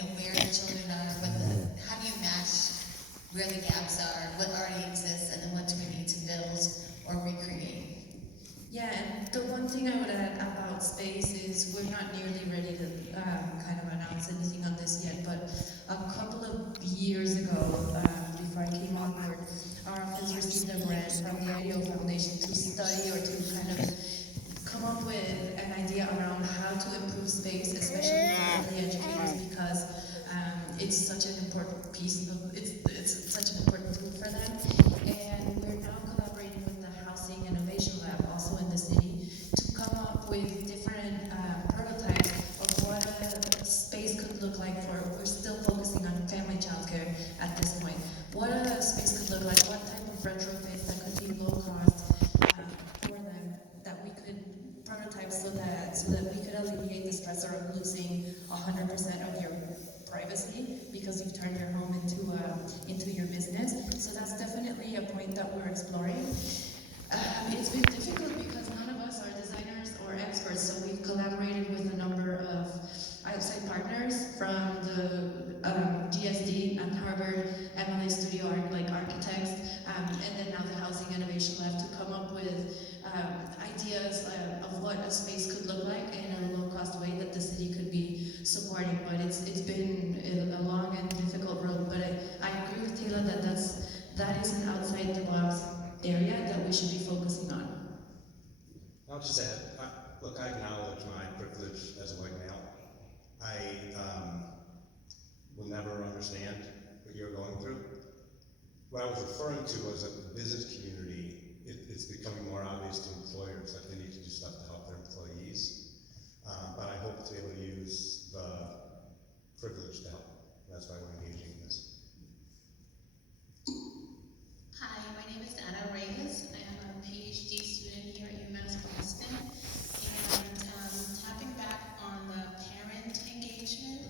where the children are, how do you match where the gaps are, what already exists, and then what do we need to build or recreate? Yeah, and the one thing I would add about space is we're not nearly ready to kind of announce anything on this yet, but a couple of years ago, before I came on board, our office received a grant from the IDEO Foundation to study or to kind of come up with an idea around how to improve space, especially for early educators, because it's such an important piece of, it's such an important tool for them. And we're now collaborating with the Housing Innovation Lab, also in the city, to come up with different prototypes of what a space could look like we're still focusing on family childcare at this point. What a space could look like, what type of retrofits that could be low cost for them, that we could prototype so that we could alleviate the stressor of losing 100% of your privacy because you've turned your home into your business. So that's definitely a point that we're exploring. It's been difficult because none of us are designers or experts, so we've collaborated with a number of outside partners from the GSD and Harvard, MLA Studio like architects, and then now the Housing Innovation Lab to come up with ideas of what a space could look like in a low-cost way that the city could be supporting. But it's been a long and difficult road. But I agree with Tayla that is an outside-the-box area that we should be focusing on. I'll just add, look, I acknowledge my privilege as a white male. I will never understand what you're going through. What I was referring to was that the business community, it's becoming more obvious to employers that they need to do stuff to help their employees. But I hope to be able to use the privilege to help. That's why we're engaging in this. Hi, my name is Anna Reyes. I am a PhD student here at UMass Boston. And tapping back on the parent engagement,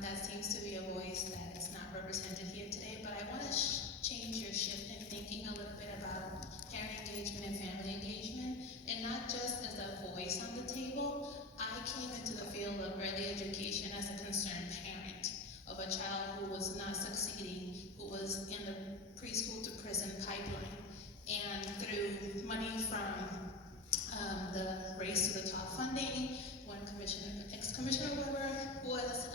that seems to be a voice that is not represented here today, but I want to change your shift in thinking a little bit about parent engagement and family engagement, and not just as a voice on the table. I came into the field of early education as a concerned parent of a child who was not succeeding, who was in the preschool to prison pipeline, and through money from the Race to the Top funding, when ex-Commissioner Weber was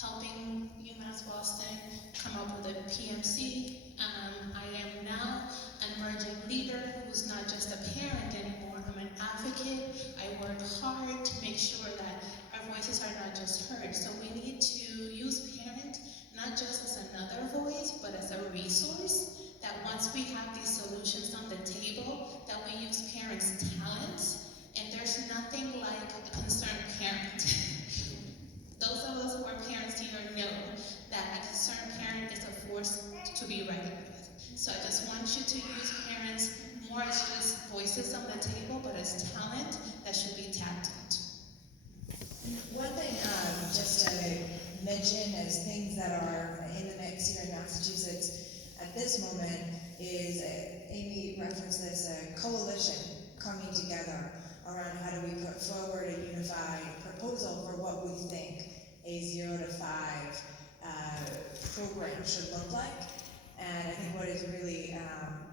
helping UMass Boston come up with a PMC. I am now an emerging leader who's not just a parent anymore. I'm an advocate. I work hard to make sure that our voices are not just heard. So we need to use parent not just as another voice, but as a resource, that once we have these solutions on the table, that we use parents' talents. And there's nothing like a concerned parent. Those of us who are parents here know that a concerned parent is a force to be reckoned with. So I just want you to use parents more as just voices on the table, but as talent that should be tapped into. One thing just to mention as things that are in the mix here in Massachusetts at this moment is, Amy referenced this, a coalition coming together around how do we put forward a unified proposal for what we think a 0 to 5 program should look like. And I think what is really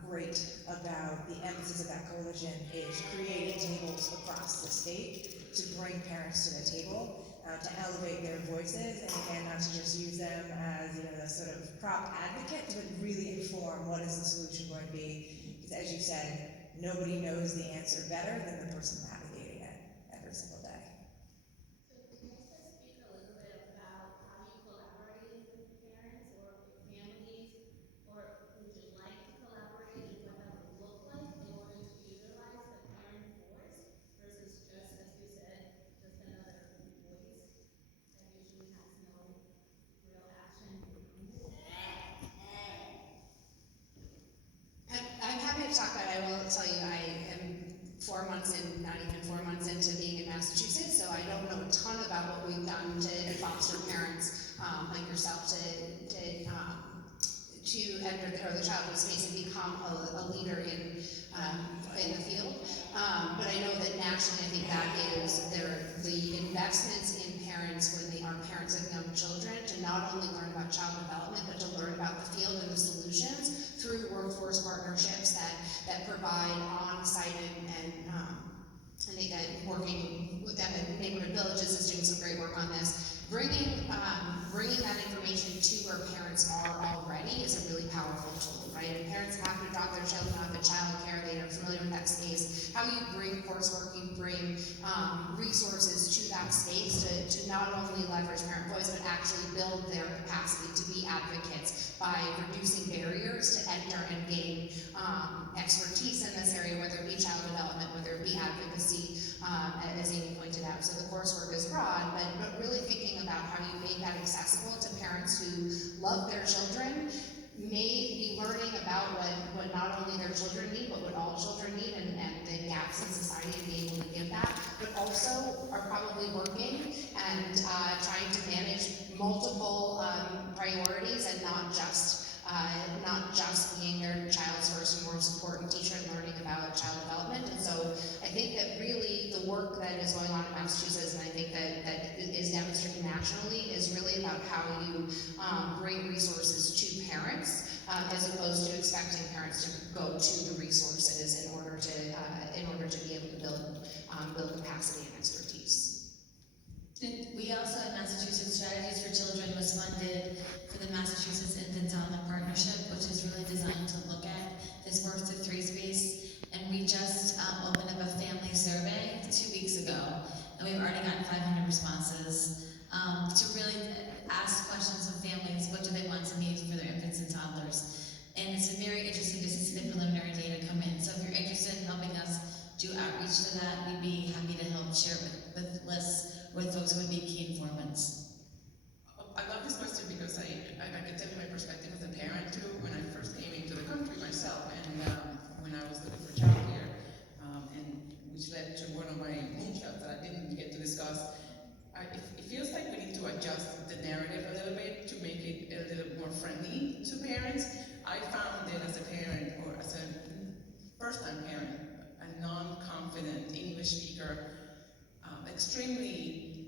great about the emphasis of that coalition is creating tables across the state to bring parents to the table, to elevate their voices, and again, not to just use them as the sort of prop advocates, but really inform what is the solution going to be. Because as you said, nobody knows the answer better than the person navigating it every single day. So can you just speak a little bit about how you collaborated with parents or with families, or would you like to collaborate, and what that would look like in order to utilize the parent voice versus just, as you said, just another voice that usually has no real action behind it? I'm happy to talk about it. I will tell you, I am 4 months in, not even 4 months into being in Massachusetts, so I don't know a ton about what we've done to foster parents like yourself to enter the early childhood space and become a leader in the field. But I know that nationally, I think that is the investments in parents when they are parents of young not only learn about child development, but to learn about the field and the solutions through workforce partnerships that provide on-site and I think that working with them in neighborhood villages is doing some great work on this. Bringing that information to where parents are already is a really powerful tool, right? And parents have to drop their children off at childcare, they are familiar with that space. How you bring coursework, you bring resources to that space to not only leverage parent voice, but actually build their capacity to be advocates by reducing barriers to enter and gain expertise in this area, whether it be child development, whether it be advocacy, as Amy pointed out. So the coursework is broad, but really thinking about how you make that accessible to parents who love their children, may be learning about what not only their children need, but what all children need, and the gaps in society to be able to give that, but also are probably working and trying to manage multiple priorities and not just being their child's first and most important teacher and learning about child development. And so I think that really the work that is going on in Massachusetts, and I think that is demonstrated nationally, is really about how you bring resources to parents, as opposed to expecting parents to go to the resources in order to be able to build capacity and expertise. We also at Massachusetts Strategies for Children was funded for the Massachusetts Infant Toddler Partnership, which is really designed to look at this birth to 3 space. And we just opened up a family survey 2 weeks ago, and we've already gotten 500 responses to really ask questions of families: what do they want and need for their infants and toddlers? And it's very interesting just to see the preliminary data come in. So if you're interested in helping us do outreach to that, we'd be happy to help share with lists with folks who would be key informants. I love this question because I can tell you my perspective as a parent too. When I first came into the country myself, and when I was looking for childcare, and which led to one of my moonshots that I didn't get to discuss. It feels like we need to adjust the narrative a little bit to make it a little more friendly to parents. I found that as a parent, or as a first-time parent, a non-confident English speaker, extremely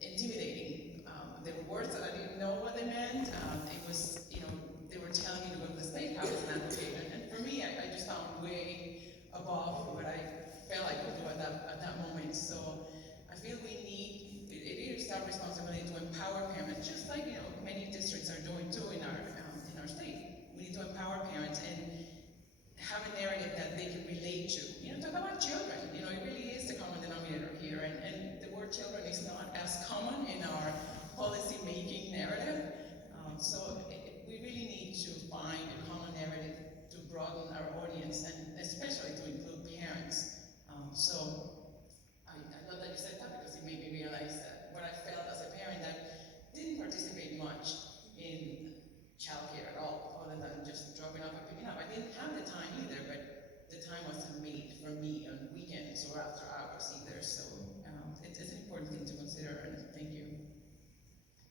intimidating. There were words that I didn't know what they meant. It was, they were telling me to go to the state house and advocate, and for me, I just found way above what I felt I could do at that moment. So I feel it is our responsibility to empower parents, just like many districts are doing too in our state. We need to empower parents and have a narrative that they can relate to. Talk about children. It really is the common denominator here, and the word children is not as common in our policy-making narrative. So we really need to find a common narrative to broaden our audience, and especially to include parents. So I love that you said that, because it made me realize that what I felt as a parent that didn't participate much in childcare at all, other than just dropping off and picking up. I didn't have the time either, but the time wasn't made for me on weekends or after hours either. So it's an important thing to consider, and thank you.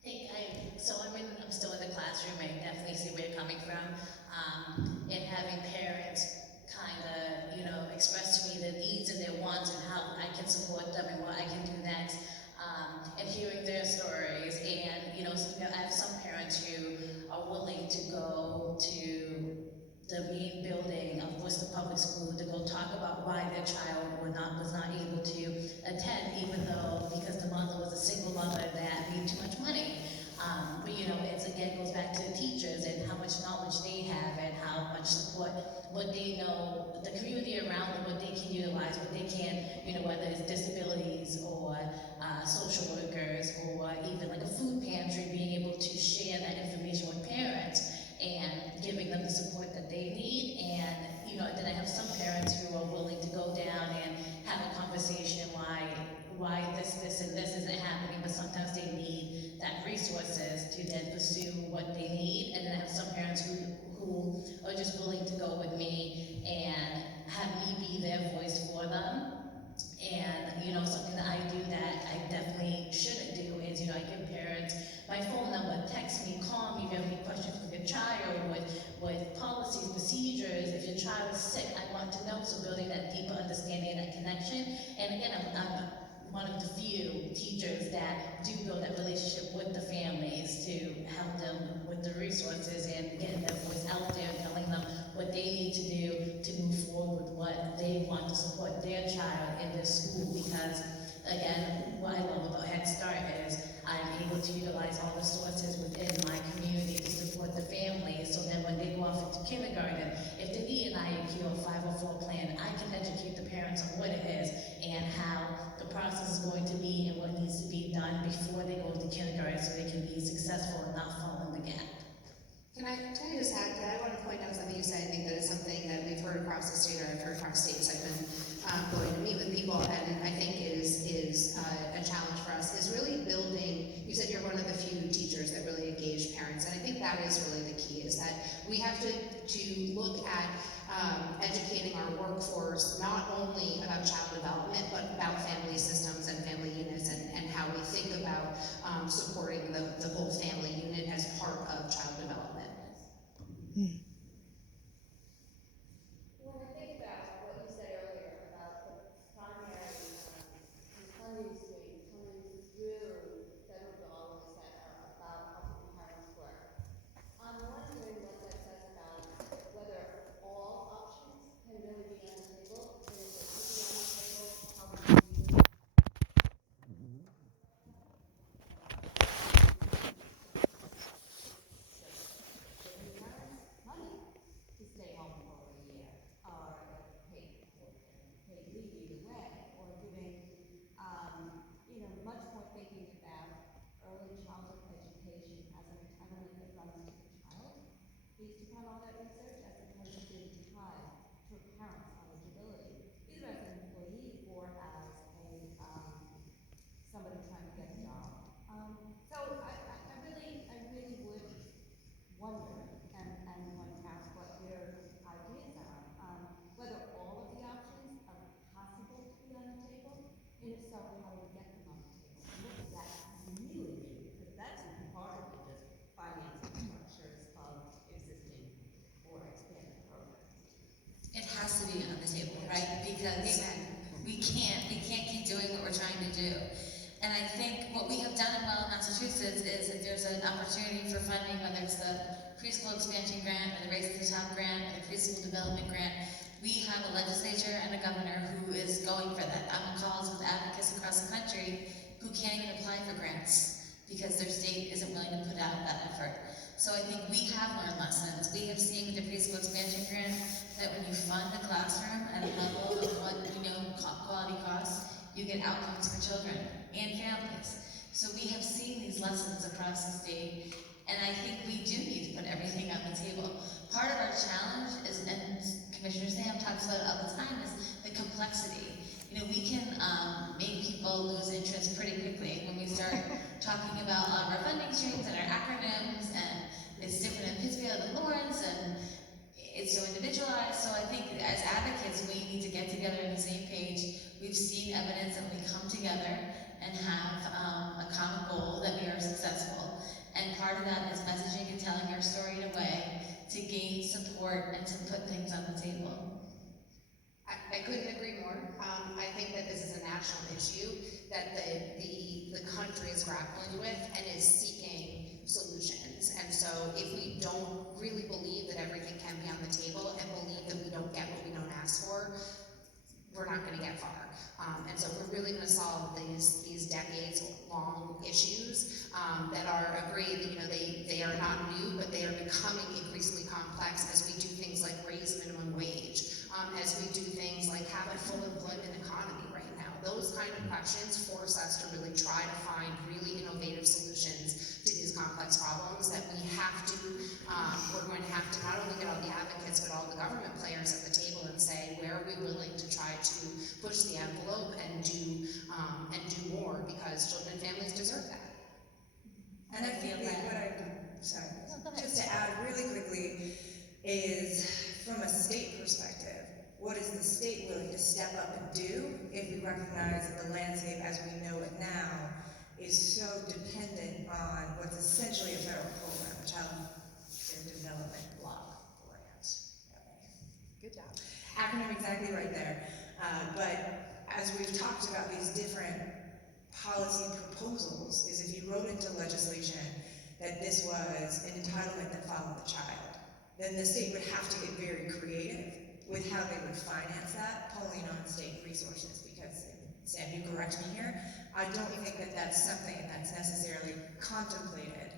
I'm still in the classroom. I definitely see where you're coming from. And having parents kind of, express to me their needs and their wants and how I can support them and what I can do next. And hearing their stories, and I have some parents who are willing to go to the main building of Worcester Public School to go talk about why their child was not able to attend, even though because the mother was a single mother that made too much money. But it again goes back to the teachers and how much knowledge they have and how much support, what they know, the community around them, what they can utilize, what they can, whether it's disabilities or social workers or even like a food pantry, being able to share that information with parents and giving them the support that they need. And then I have some parents who are willing to go down and have a conversation why this and this isn't happening, but sometimes they need that resources to then pursue what they need. And then I have some parents who are just willing to go with me and have me be their voice for them. And something that I do that I definitely shouldn't do is I give parents my phone number, text me, call me if you have any questions with your child, with policies, procedures. If your child is sick, I want to know. So building that deeper understanding and that connection. And again, I'm one of the few teachers that do build that relationship with the families resources and getting their voice out there and telling them what they need to do to move forward with what they want to support their child in their school. Because again, what I love about Head Start is I'm able to utilize all the sources within my community to support the families, so then when they go off into kindergarten, if they need an IEP or 504 plan, I can educate the parents on what it is and how the process is going to be and what needs to be done before they go into kindergarten so they can be successful and not fall in the gap. Can I just add, I want to point out something you said. I think that is something that we've heard across the state, or I've heard across states. I've been going to meet with people, and I think is a challenge for us, is really building. You said you're one of the few teachers that really engage parents, and I think that is really the key, is that we have to look at educating our workforce, not only about child development, but about family systems and family units, and how we think about supporting the whole family unit as part of child development. When I think about what you said earlier about the primary funding streams coming through federal dollars that are about helping parents work, I'm wondering what that says about whether all options can really be on the table, and if it should be on the table, how we can use it. Money to stay home for a year, or paid leave either way, or giving, much more thinking about early childhood education as an entitlement that runs to the child, based upon all that research, as opposed to being tied to a parent's eligibility, either as an employee or as somebody trying to get a job. So I really would wonder and want to ask what your ideas are, whether all of the options are possible to be on the table, and if so, how do we get them on the table? What does that really mean? Because that's part of just financing structures of existing or expanded programs. It has to be on the table, right? Because we can't keep doing what we're trying to do. And I think what we have done in Massachusetts is if there's an opportunity for funding, whether it's the preschool expansion grant or the Race to the Top grant or the preschool development grant, we have a legislature and a governor who is going for that. I'm on calls with advocates across the country who can't even apply for grants because their state isn't willing to put out that effort. So I think we have learned lessons. We have seen with the preschool expansion grant that when you fund the classroom at a level of what we know quality costs, you get outcomes for children and families. So we have seen these lessons across the state, and I think we do need to put everything on the table. Part of our challenge is, and Commissioner Sam talks about it all the time, is the complexity. We can make people lose interest pretty quickly when we start talking about all of our funding streams and our acronyms, and it's different in Pittsfield and Lawrence, and it's so individualized. So I think as advocates, we need to get together on the same page. We've seen evidence that we come together and have a common goal that we are successful. And part of that is messaging and telling our story in a way to gain support and to put things on the table. I couldn't agree more. I think that this is a national issue that the country is grappling with and is seeking solutions. And so if we don't really believe that everything can be on the table and believe that we don't get what we don't ask for, we're not going to get far. And so if we're really going to solve these decades-long issues that are agreed, they are not new, but they are becoming increasingly complex as we do things like raise minimum wage, as we do things like have a full employment economy right now. Those kind of questions force us to really try to find really innovative solutions to these complex problems that we have to, we're going to have to not only get all the advocates, but all the government players at the table and say, where are we willing to try to push the envelope and do more, because children and families deserve that. And I think just to add really quickly, is from a state perspective, what is the state willing to step up and do if we recognize that the landscape as we know it now is so dependent on what's essentially a federal program, a child development block grant. Good job. Acronym exactly right there. But as we've talked about these different policy proposals, is if you wrote into legislation that this was an entitlement that followed the child, then the state would have to get very creative with how they would finance that, pulling on state resources, because, Sam, you correct me here, I don't think that that's something that's necessarily contemplated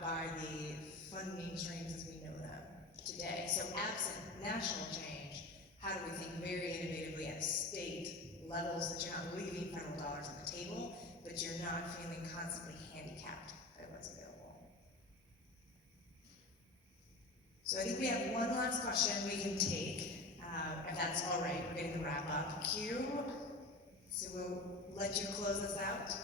by the funding streams as we know them today. So absent national change, how do we think very innovatively at state levels that you're not leaving federal dollars on the table, but you're not feeling constantly handicapped by what's available? So I think we have one last question we can take, if that's all right. We're getting the wrap up. Q, so we'll let you close us out.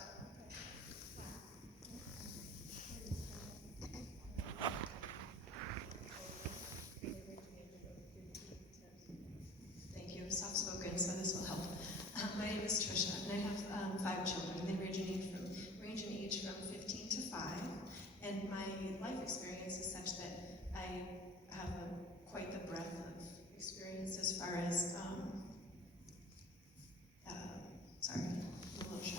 Thank you. Soft spoken, so this will help. My name is Trisha, and I have 5 children. They range in age from 15 to 5, and my life experience is such that I have quite the breadth of experience as far as sorry, I'm a little shy.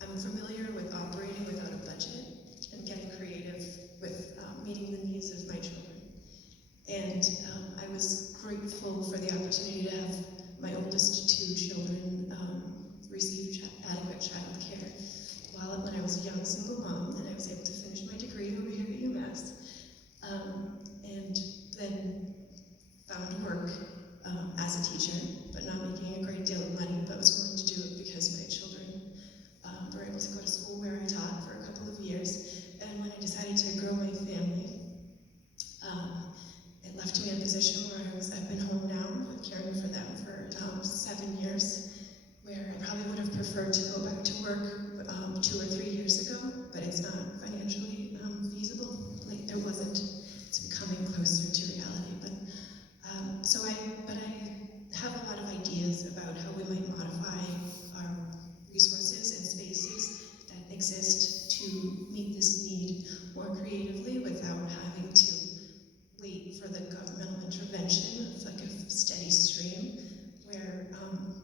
I'm familiar with operating without a budget and getting creative with meeting the needs of my children. And I was grateful for the opportunity to have my oldest 2 children receive adequate child care when I was a young single mom, and I was able to finish my degree over here at UMass. And then found work as a teacher, but not making a great deal of money, but was willing to do it because my children were able to go to school where I taught for a couple of years. And when I decided to grow my family, it left me in a position where I've been home now, caring for them for 7 years, where I probably would have preferred to go back to work 2 or 3 years ago, but it's not financially feasible. Like, there wasn't. It's becoming closer to reality, but I have a lot of ideas about how we might modify our resources and spaces that exist to meet this need more creatively without having to wait for the governmental intervention of like a steady stream, where,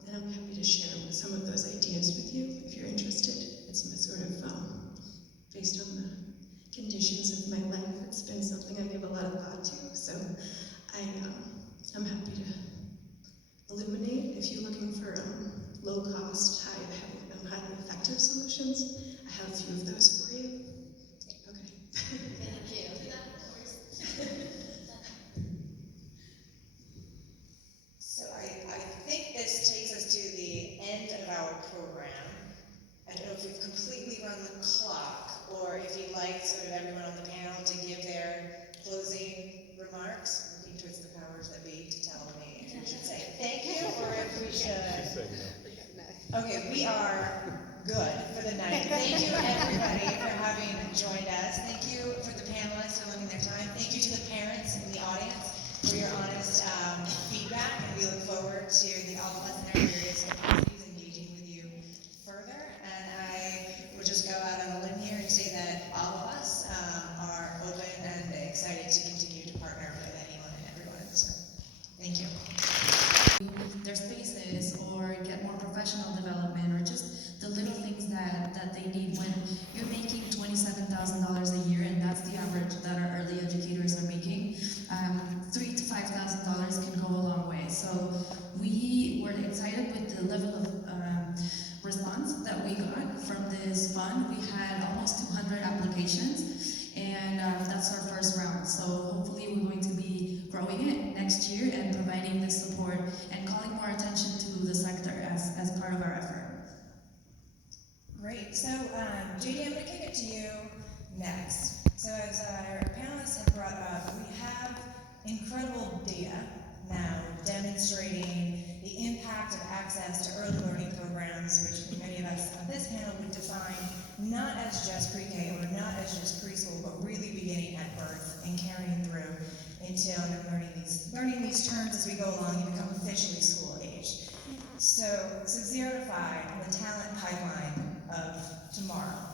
and I'm happy to share some of those ideas with you if you're interested. It's sort of based on the conditions of my life. It's been something I give a lot of thought to, so I'm happy to illuminate. If you're looking for low-cost, highly effective solutions, I have a few of those for you. Okay. Thank you. So I think this takes us to the end of our program. I don't know if we've completely run the clock, or if you'd like sort of everyone on the panel to give their closing remarks. Looking towards the powers that be to tell me if we should say thank you or if we should. Okay, we are good for the night. Thank you everybody for having joined us. Thank you for the panelists for lending their time. Thank you to the parents in the audience for your honest feedback, and we look forward to all of us in our various capacities engaging with you further. And I will just go out on a limb here and say that all of us are open and excited to continue to partner with anyone and everyone in this room. Thank you. Their spaces, or get more professional development, or just the little things that they need. When you're making $27,000 a year, and that's the average that our early educators are making, $3,000 to $5,000 can go a long way. So we were excited with the level of response that we got from this fund. We had almost 200 applications, and that's our first round. So hopefully we're going to be growing it next year and providing this support and calling more attention to the sector as part of our effort. Great. So, JD, I'm going to kick it to you next. So, as our panelists have brought up, we have incredible data now demonstrating the impact of access to early learning programs, which many of us on this panel would define not as just pre-K or not as just preschool, but really beginning at birth and carrying through until you're learning these terms as we go along and become officially school age. So 0 to 5, the talent pipeline of tomorrow.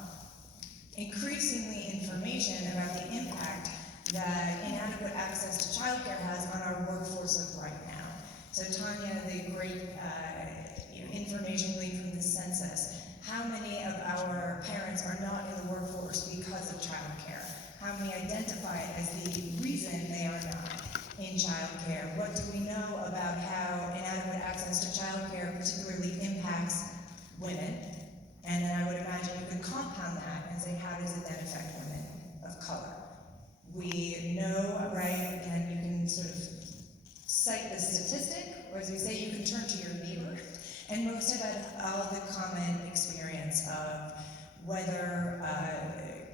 Increasingly information about the impact that inadequate access to childcare has on our workforce of right now. So Tanya, the great information gleaned from the census, how many of our workforce because of childcare? How many identify it as the reason they are not in childcare? What do we know about how inadequate access to childcare particularly impacts women? And then I would imagine you could compound that and say, how does it then affect women of color? We know, right, again, you can sort of cite the statistic, or as we say, you can turn to your neighbor, and most have had all the common experience of whether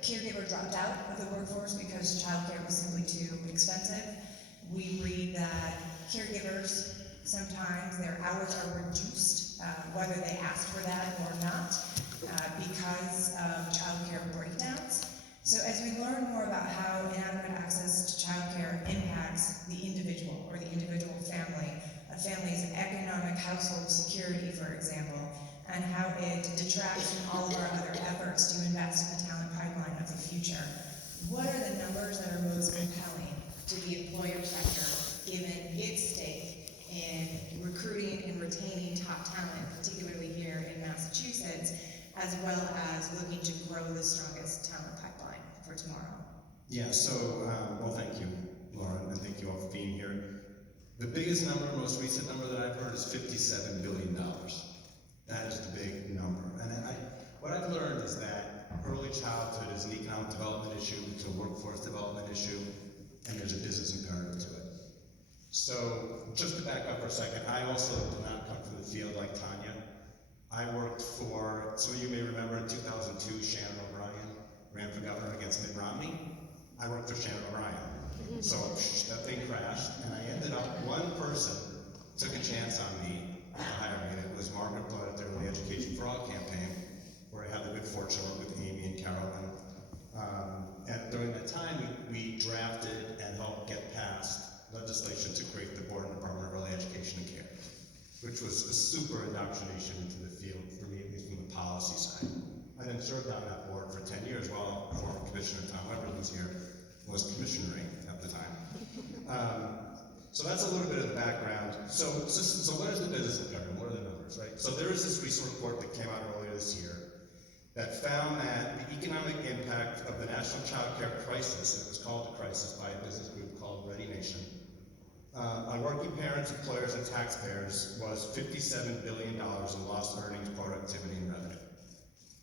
caregiver dropped out of the workforce because childcare was simply too expensive. We read that caregivers, sometimes their hours are reduced, whether they asked for that or not, because of childcare breakdowns. So as we learn more about how inadequate access to childcare impacts the individual or the individual family, a family's economic household security, for example, and how it detracts from all of our other efforts to invest in the talent pipeline of the future, what are the numbers that are most compelling to the employer sector, given its stake in recruiting and retaining top talent, particularly here in Massachusetts, as well as looking to grow the strongest talent pipeline for tomorrow? Yeah, so, well, thank you, Lauren, and thank you all for being here. The biggest number, most recent number that I've heard is $57 billion. That is the big number. And what I've learned is that early childhood is an economic development issue, it's a workforce development issue, and there's a business imperative to it. So, just to back up for a second, I also did not come from the field like Tanya. I worked for, some of you may remember in 2002, Shannon O'Brien ran for governor against Mitt Romney. I worked for Shannon O'Brien. So that thing crashed, and I ended up, one person took a chance on me to hire me, and it was Margaret Blood at the Early Education for All campaign, where I had the good fortune to work with Amy and Carolyn. And during that time, we drafted and helped get passed legislation to create the Board and Department of Early Education and Care, which was a super indoctrination into the field, for me, at least from the policy side. I then served on that board for 10 years while former Commissioner Tom Weber was here, was commissioning at the time. So that's a little bit of the background. So what is the business imperative? What are the numbers, right? So there is this recent report that came out earlier this year that found that the economic impact of the national child care crisis, and it was called a crisis by a business group called Ready Nation, on working parents, employers, and taxpayers was $57 billion in lost earnings, productivity, and revenue.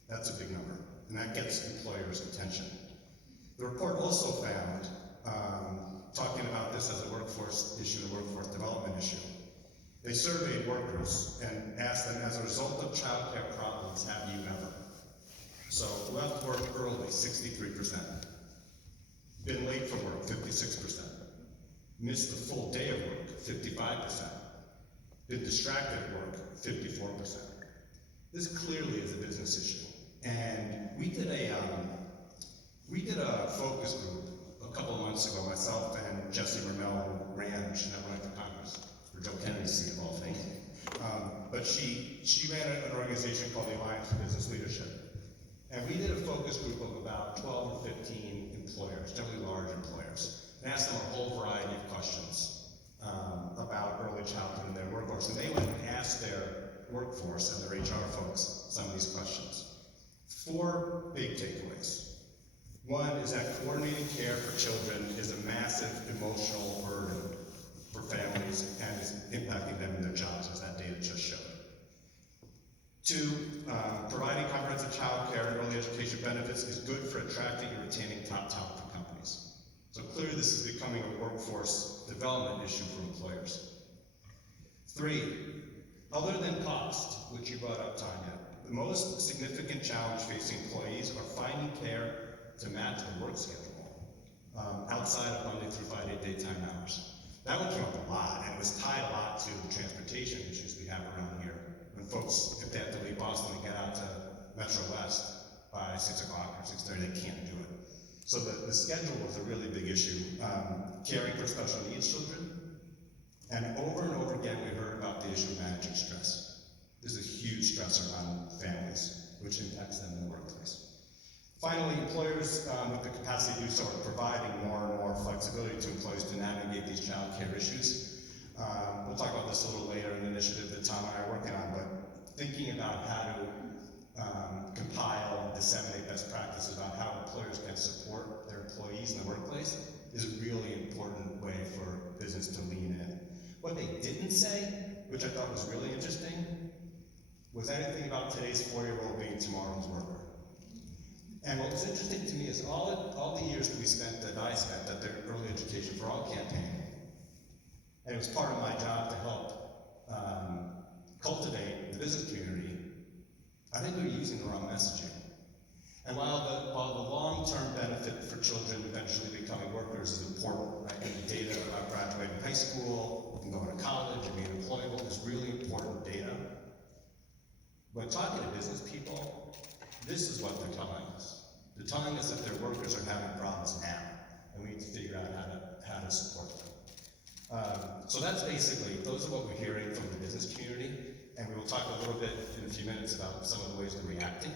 That's a big number, and that gets employers' attention. The report also found, talking about this as a workforce issue, a workforce development issue, they surveyed workers and asked them, as a result of child care problems, have you ever? So left work early, 63%. Been late for work, 56%. Missed the full day of work, 55%. Been distracted at work, 54%. This clearly is a business issue. And we did a focus group a couple of months ago, myself and Jessie Ramel, who ran, she never went to Congress, for Joe Kennedy's seat of all things. But she ran an organization called the Alliance for Business Leadership. And we did a focus group of about 12 or 15 employers, generally large employers, and asked them a whole variety of questions about early childhood in their workforce. And they went and asked their workforce and their HR folks some of these questions. 4 big takeaways. One is that coordinating care for children is a massive emotional burden for families and is impacting them in their jobs, as that data just showed. 2, providing comprehensive child care and early education benefits is good for attracting and retaining top talent for companies. So clearly this is becoming a workforce development issue for employers. 3, other than cost, which you brought up, Tanya, the most significant challenge facing employees are finding care to match the work schedule outside of Monday through Friday daytime hours. That one came up a lot, and it was tied a lot to the transportation issues we have around here. When folks, if they have to leave Boston and get out to Metro West by 6 o'clock or 6:30, they can't do it. So the schedule was a really big issue. Caring for special needs children, and over again we heard about the issue of managing stress. This is a huge stressor on families, which impacts them in the workplace. Finally, employers with the capacity to do so are providing more and more flexibility to employees to navigate these child care issues. We'll talk about this a little later in the initiative that Tom and I are working on, but thinking about how to compile and disseminate best practices about how employees in the workplace is a really important way for business to lean in. What they didn't say, which I thought was really interesting, was anything about today's 4-year-old being tomorrow's worker. And what was interesting to me is all the years that I spent at the Early Education for All campaign, and it was part of my job to help cultivate the business community, I think we were using the wrong messaging. And while the long-term benefit for children eventually becoming workers is important, right? And the data about graduating high school, and going to college, and being employable is really important data. When talking to business people, this is what they're telling us. They're telling us that their workers are having problems now, and we need to figure out how to support them. So that's basically, those are what we're hearing from the business community, and we will talk a little bit in a few minutes about some of the ways they're reacting.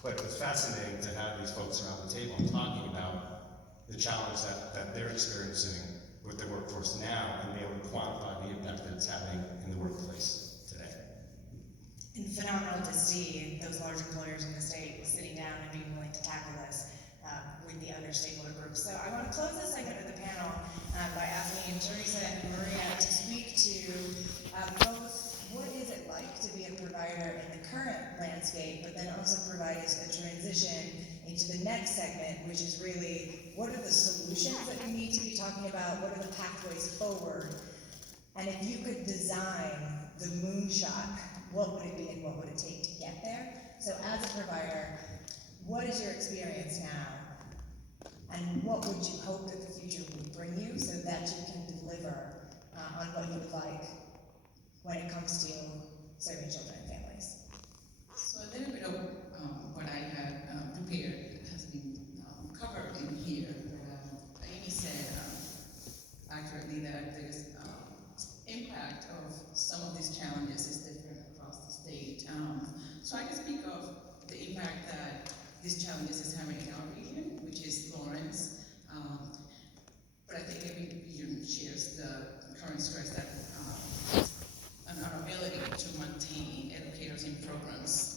But it was fascinating to have these folks around the table talking about the challenge that they're experiencing with their workforce now and be able to quantify the impact that it's having in the workplace today. And phenomenal to see those large employers in the state sitting down and being willing to tackle this with the other stakeholder groups. So I want to close this segment of the panel by asking Theresa and Maria to speak to both what is it like to be a provider in the current landscape, but then also provide us a transition into the next segment, which is really what are the solutions that we need to be talking about, what are the pathways forward, and if you could design the moonshot, what would it be and what would it take to get there? So as a provider, what is your experience now? And what would you hope that the future would bring you so that you can deliver on what you would like when it comes to serving children and families? So a little bit of what I had prepared has been covered in here. Amy said accurately that the impact of some of these challenges is different across the state. So I can speak of the impact that these challenges is having in our region, which is Lawrence. But I think every region shares the current stress that on our ability to maintain educators in programs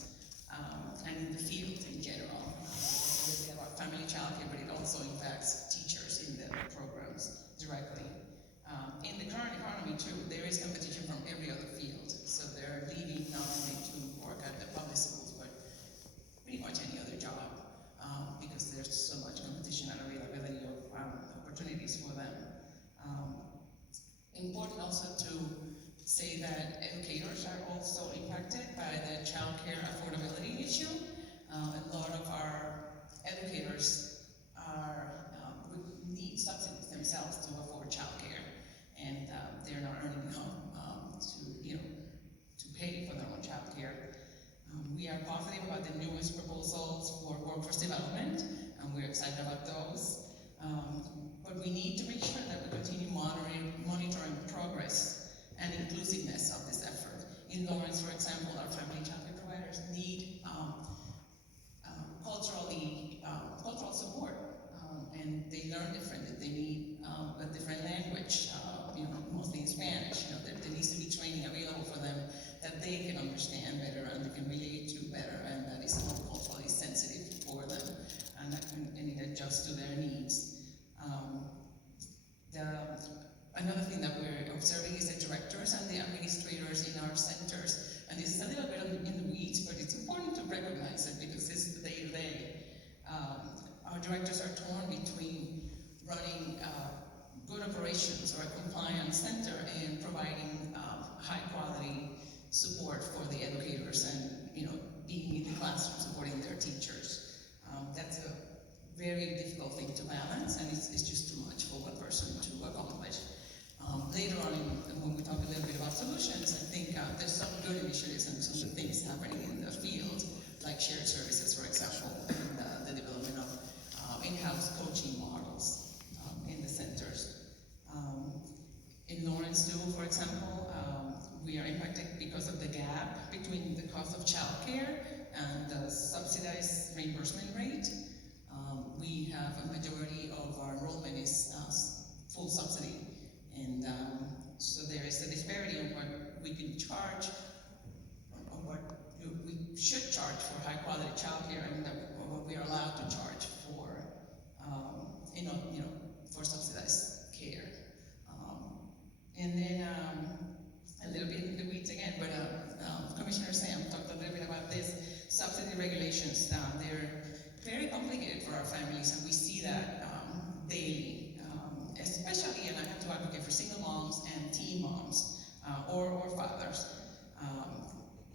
and in the field in general. It's a little bit about family childcare, but it also impacts teachers in the programs directly. In the current economy too, there is competition from every other field. So they're leaving not only to work at the public schools, but pretty much any other job because there's so much competition and availability of opportunities for them. Important also to say that educators are also impacted by the childcare affordability issue. A lot of our educators need subsidies themselves to afford childcare, and they're not earning enough to pay for their own childcare. We are positive about the newest proposals for workforce development, and we're excited about those. But we need to make sure that we continue monitoring progress and inclusiveness of this effort. In Lawrence, for example, our family childcare providers need cultural support, and they learn differently. They need a different language, mostly in Spanish. There needs to be training available for them that they can understand better and they can relate to better, and that is more culturally sensitive for them, and it adjusts to their needs. Another thing that we're observing is the directors and the administrators in our centers, and this is a little bit in the weeds, but it's important to recognize it because it's the day-to-day. Our directors are torn between running good operations or a compliance center and providing high-quality support for the educators and being in the classroom supporting their teachers. That's a very difficult thing to balance, and it's just too much for one person to accomplish. Later on, when we talk a little bit about solutions, I think there's some good initiatives and some good things happening in the field, like shared services, for example, and the development of in-house coaching models in the centers. In Lawrence too, for example, we are impacted because of the gap between the cost of childcare and the subsidized reimbursement rate. We have a majority of our enrollment is full subsidy, and so there is a disparity of what we can charge, or what we should charge for high quality childcare, and what we are allowed to charge for for subsidized care. And then a little bit in the weeds again, but Commissioner Sam talked a little bit about this. Subsidy regulations, they're very complicated for our families, and we see that daily, especially, and I have to advocate for single moms and teen moms, or fathers.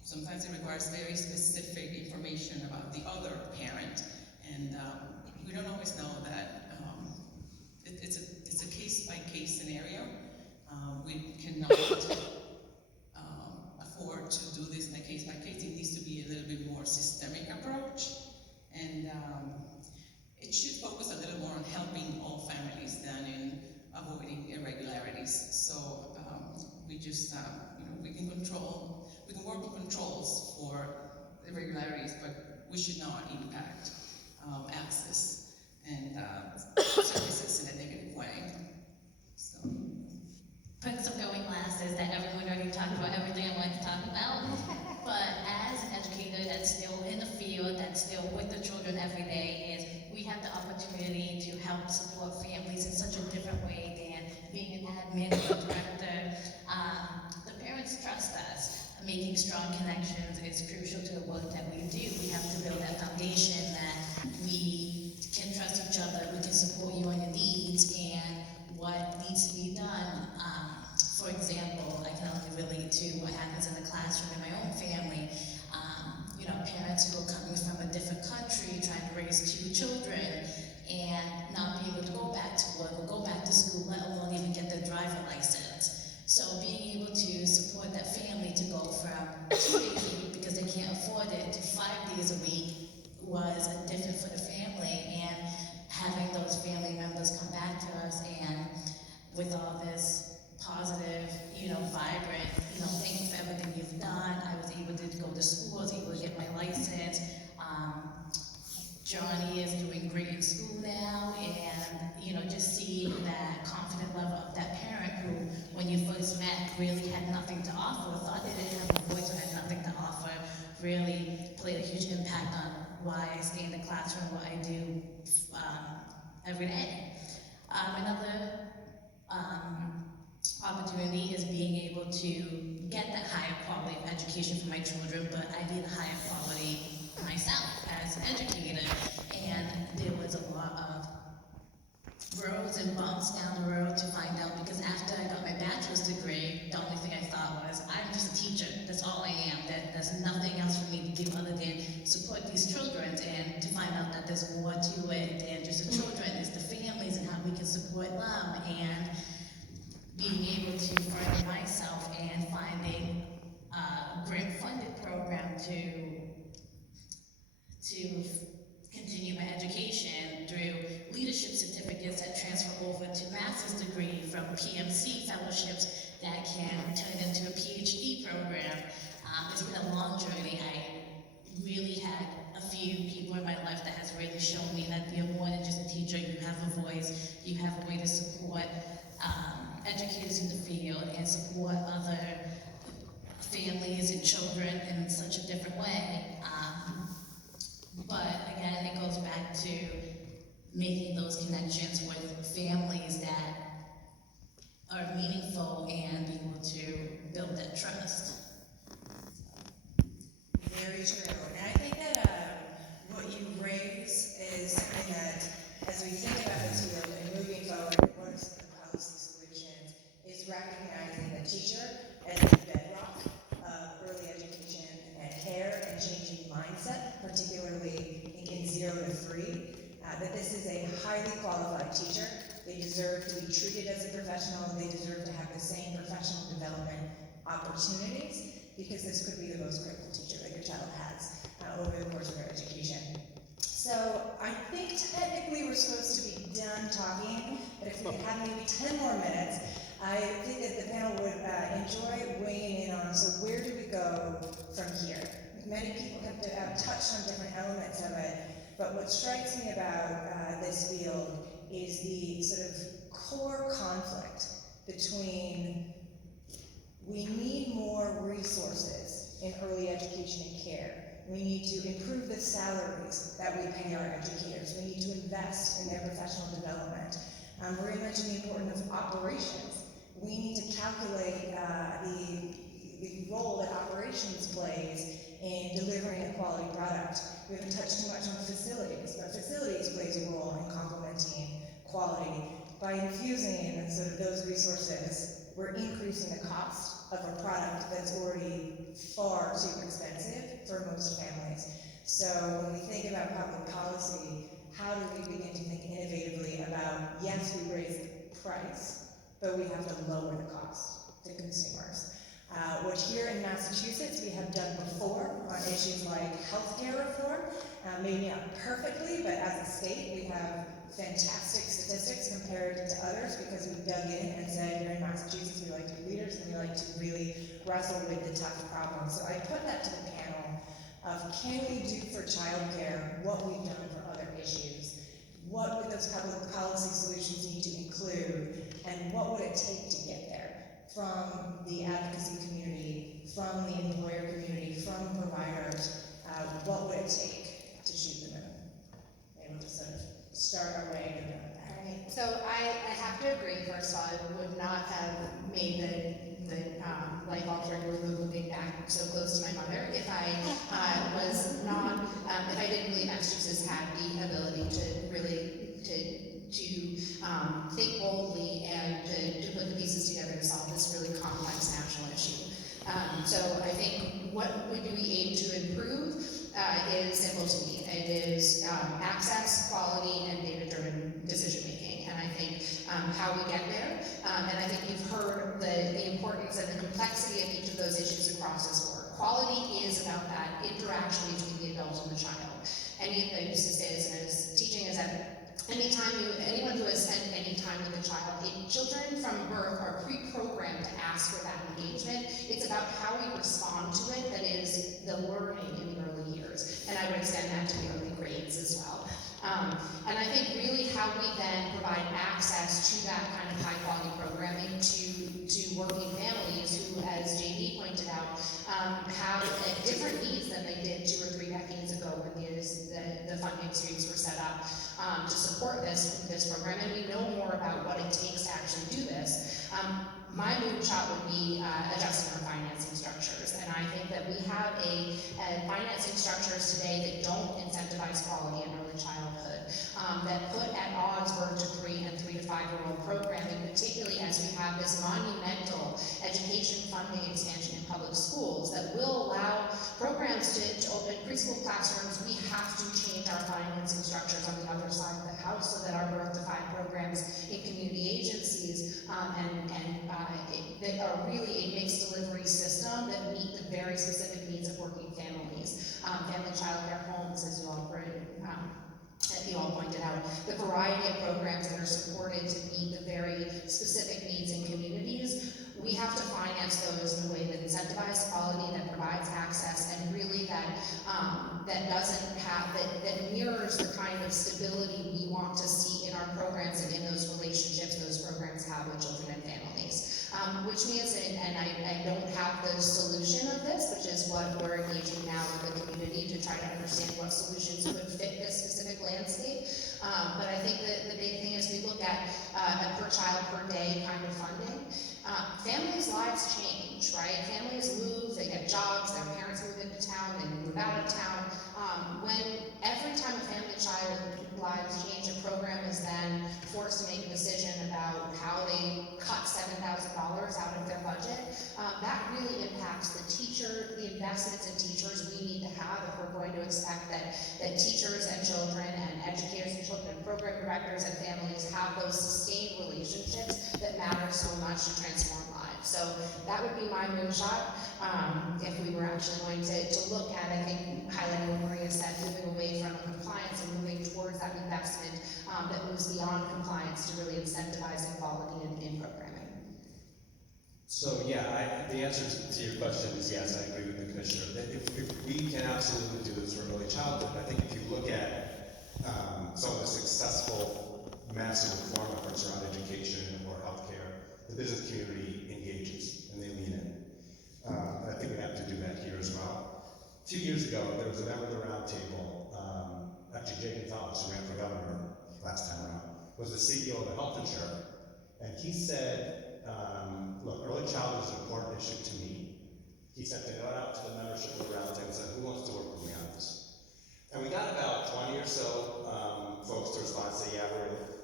Sometimes it requires very specific information about the other parent, and we don't always know that it's a case-by-case scenario. We cannot afford to do this in a case-by-case. It needs to be a little bit more systemic approach, and it should focus a little more on helping all families than in avoiding irregularities. So we just, we can work on controls for irregularities, but we should not impact access and services in a negative way. So. Prince of going last is that everyone already talked about everything I wanted to talk about. But as an educator that's still in the field, that's still with the children every day, is we have the opportunity to help support families in such a different way than being an admin or a director. The parents trust us. Making strong connections is crucial to the work that we do. We have to build that foundation that we can trust each other, we can support you on your needs and what needs to be done. For example, I can only relate to what happens in the classroom in my own family. Parents who are coming from a different country, trying to raise 2 children, and not be able to go back to work or go back to school, let alone even get their driver license. So being able to support that family to go from 2 days a week because they can't afford it to 5 days a week was different for the family, and having those family members come back to us and with all this positive, vibrant, thank you for everything you've done. I was able to go to school, I was able to get my license. Johnny is doing great in school now, and just seeing that confident level of that parent who, when you first met, really had nothing to offer, thought they didn't have a voice or had nothing to offer, really played a huge impact on why I stay in the classroom, what I do every day. Another opportunity is being able to get that higher quality of education for my children, but I need a higher quality myself as an educator. And there was a lot of roads and bumps down the road to find out, because after I got my bachelor's degree, the only thing I thought was, I'm just a teacher, that's all I am, there's nothing else for me to do other than support these children, and to find out that there's more to it than just the children, it's the families and how we can support them, and being able to further myself and finding a grant-funded program to continue my education through leadership certificates that transfer over to master's degree, from PMC fellowships that can turn into a PhD program. It's been a long journey. I really had a few people in my life that has really shown me that you're more than just a teacher, you have a voice, you have a way to support educators in the field and support other families and children in such a different way. But again, it goes back to making those connections with families that are meaningful and being able to build that trust. Very true. And I think that what you raise is something that, as we think about this field and moving forward, what are some of the policy solutions, is recognizing the teacher as the bedrock of early education and care, and changing mindset, particularly in 0 to 3, that this is a highly qualified teacher. They deserve to be treated as a professional, and they deserve to have the same professional development opportunities, because this could be the most critical teacher that your child has over the course of their education. So I think technically we're supposed to be done talking, but if we could have maybe 10 more minutes, I think that the panel would enjoy weighing in on, so where do we go from here? Many people have touched on different elements of it, but what strikes me about this field is the sort of core conflict between, we need more resources in early education and care, We need to improve the salaries that we pay our educators. We need to invest in their professional development. Maria mentioned the importance of operations. We need to calculate the role that operations plays in delivering a quality product. We haven't touched too much on facilities, but facilities plays a role in complementing quality. By infusing sort of those resources, we're increasing the cost of a product that's already far too expensive for most families. So when we think about public policy, how do we begin to think innovatively about, yes, we raise the price, but we have to lower the cost to consumers. What here in Massachusetts we have done before on issues like healthcare reform, maybe not perfectly, but as a state we have fantastic statistics compared to others because we've dug in and said here in Massachusetts we like to be leaders and we like to really wrestle with the tough problems. So I put that to the panel of can we do for childcare what we've done for other issues? What would those public policy solutions need to include, and what would it take to get there? From the advocacy community, from the employer community, from providers, what would it take to shoot the moon? And we'll just sort of start our way to the moon. Alright, so I have to agree, first of all, I would not have made the life altering move moving back so close to my mother if I was not, if I didn't believe Massachusetts had the ability to really, think boldly and to put the pieces together to solve this really complex national issue. So I think what do we aim to improve is simple to me. It is access, quality, and data-driven decision making. And I think how we get there, and I think you've heard the importance and the complexity of each of those issues across this board. Quality is about that interaction between the adult and the child. I used to say this in his teaching is that anyone who has spent any time with a child, children from birth are pre-programmed to ask for that engagement. It's about how we respond to it that is the learning in the early years. And I would extend that to the early grades as well. And I think really how we then provide access to that kind of high quality programming to working families who, as JD pointed out, have different needs than they did 2 or 3 decades ago when the funding streams were set up to support this program, and we know more about what it takes to actually do this. My moonshot would be adjusting our financing structures, and I think that we have a financing structures today that don't incentivize quality in early childhood, that put at odds birth to 3 and 3 to 5-year-old programming, particularly as we have this monumental education funding expansion in public schools that will allow programs to open preschool classrooms. We have to change our financing structures on the other side of the house so that our birth to 5 programs in community agencies that are really a mixed delivery system that meet the very specific needs of working families, family child care homes, as you all pointed out, the variety of programs that are supported to meet the very specific needs in communities. We have to finance those in a way that incentivizes quality, that provides access, and really that mirrors the kind of stability we want to see in our programs and in those relationships those programs have with children and families. Which means, and I don't have the solution of this, which is what we're engaging now with the community to try to understand what solutions could fit this specific landscape. But I think that the big thing is we look at a per child per day kind of funding. Families' lives change, right? Families move, they get jobs, their parents move into town, they move out of town. When every time a family child lives change, a program is then forced to make a decision about how they cut $7,000 out of their budget, that really impacts the teacher, the investments in teachers we need to have if we're going to expect that teachers and children and educators and children and program directors and families have those sustained relationships that matter so much to transform lives. So that would be my moonshot if we were actually going to look at, I think, highlighting what Maria said, moving away from compliance and moving towards that investment that moves beyond compliance to really incentivize equality in programming. So yeah, the answer to your question is yes, I agree with the commissioner. That if we can absolutely do this for early childhood, I think if you look at some of the successful massive reform efforts around education or healthcare, the business community engages and they lean in. I think we have to do that here as well. 2 years ago, there was a member of the Roundtable, actually Jay Gonzalez, who ran for governor last time around, was the CEO of a health insurer, and he said, look, early childhood is an important issue to me. He sent a note out to the membership of the Roundtable and said, who wants to work with me on this? And we got about 20 or so folks to respond and say, yeah, we're in it.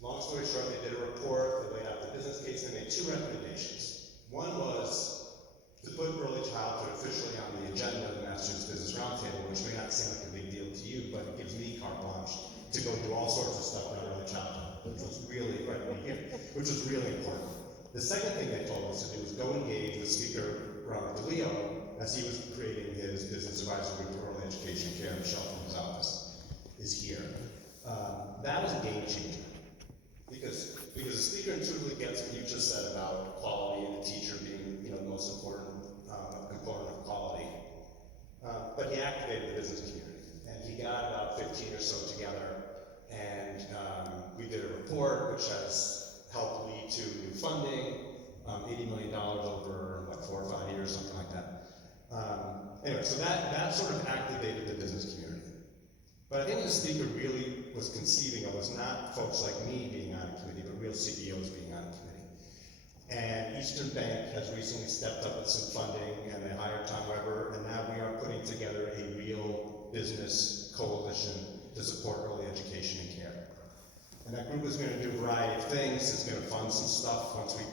Long story short, they did a report, they laid out the business case, and they made 2 recommendations. One was to put early childhood officially on the agenda of the Massachusetts Business Roundtable, which may not seem like a big deal to you, but it gives me carte blanche to go do all sorts of stuff on early childhood, which was really, which was really important. The second thing they told us to do was go engage with Speaker Robert DeLeo as he was creating his business advisory group for early education care. Michelle from his office is here. That was a game changer. Because the speaker intuitively gets what you just said about quality and the teacher being, the most important component of quality. But he activated the business community, and he got about 15 or so together, and we did a report which has helped lead to new funding, $80 million over 4 or 5 years, something like that. Anyway, so that sort of activated the business community. But I think what the speaker really was conceiving of was not folks like me being on a committee, but real CEOs being on a committee. And Eastern Bank has recently stepped up with some funding, and they hired Tom Weber, and now we are putting together a real business coalition to support early education and care. And that group is going to do a variety of things. It's going to fund some stuff once we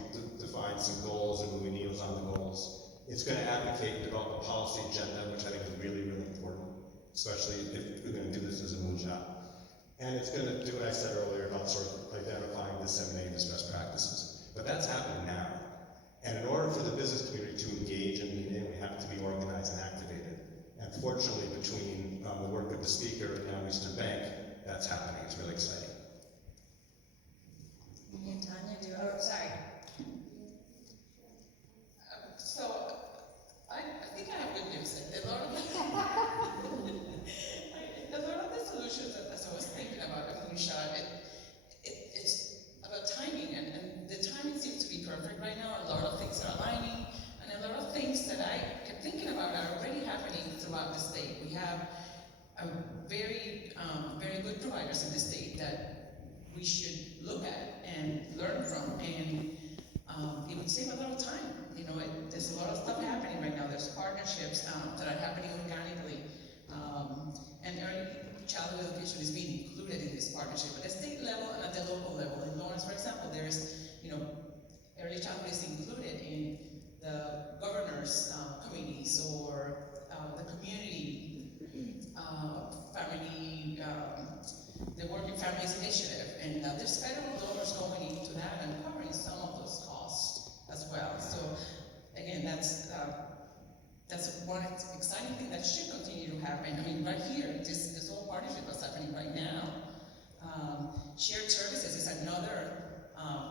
define some goals and moving needles on the goals. It's going to advocate and develop a policy agenda, which I think is really, really important, especially if we're going to do this as a moonshot. And it's going to do what I said earlier about sort of identifying, disseminating these best practices. But that's happening now. And in order for the business community to engage and lean in, we have to be organized and activated. And fortunately, between the work of the speaker and now Eastern Bank, that's happening. It's really exciting. And Tanya, sorry. So, I think I have good news. A lot of the solutions that as I was thinking about a moonshot, it's about timing, and the timing seems to be perfect right now. A lot of things are aligning, and a lot of things that I kept thinking about are already happening throughout the state. We have very good providers in the state that we should look at and learn from, and it would save a lot of time. There's a lot of stuff happening right now. There's partnerships that are happening organically, and early childhood education is being included in this partnership at the state level and at the local level. In Lawrence, for example, there's, early childhood is included in the governor's committees or the community family, the Working Families Initiative, and there's federal dollars going into that and covering some of those costs as well. So again, that's one exciting thing that should continue to happen. I mean, right here, this whole partnership that's happening right now. Shared services is another